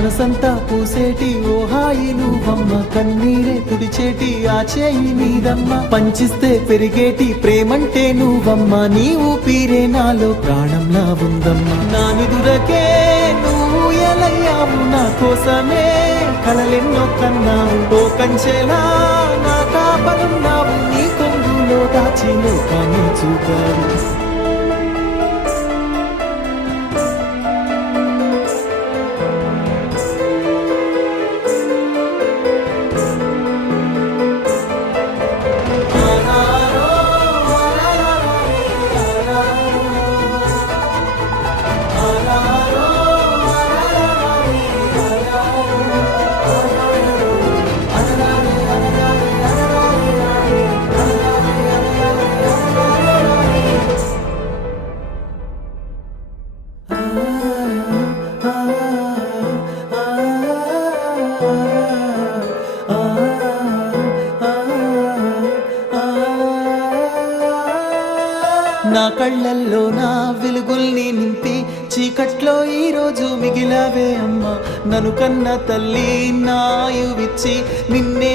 మనసంతా పూసేటి ఓ హాయి నువ్వమ్మ, కన్నీరే తుడిచేటి ఆ చేయి నీదమ్మ, పంచిస్తే పెరిగేటి ప్రేమంటే నువ్వమ్మ, నీ ఊపిరే నాలో ప్రాణంలా ఉందమ్మా. నా నిదురకే నువ్వు ఎలయ్యావు, నా కోసమే కలలెన్నో కన్నావు, ఓ కంచెలా నా కాపలున్నావు, నీ కొంగులో దాచి లోకాన్ని చూపావు. నా కళ్ళల్లో నా వెలుగుల్ని నింపి చీకట్లో ఈరోజు మిగిలావే అమ్మ, నన్ను కన్న తల్లి నాయువిచ్చి నిన్నే